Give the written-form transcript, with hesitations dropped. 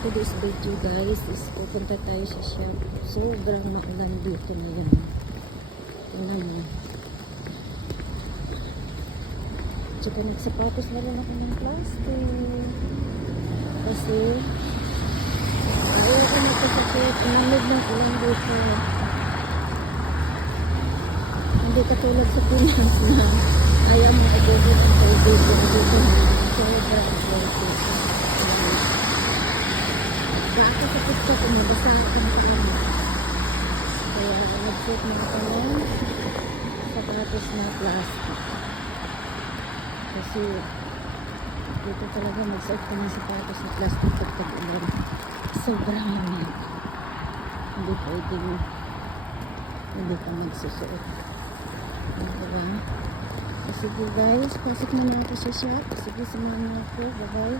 today's video guys is pupunta tayo sa shop. Sobrang maulan dito ngayon. Tingnan mo. Tsaka nagsapatos na rin ako ng plastic. Kasi ayaw ko magkasakit. Namig ng ulan dito. Hindi katulad sa Pinas na ayaw mo ibigin ang tubig. Dito sobrang plastic. Ako sa picture ko mo, basta ka na lang. Kaya nag-suit na ako ng sapatos na plastic. Kasi dito talaga mag-suit ka ng sapatos na plastic pag tag-ulan. Sobrang lamig. Hindi pwedeng hindi ka magsusuot. Diba? Sige guys, pasok na ako sa shop. Sige, samahan mo ako. Bye-bye.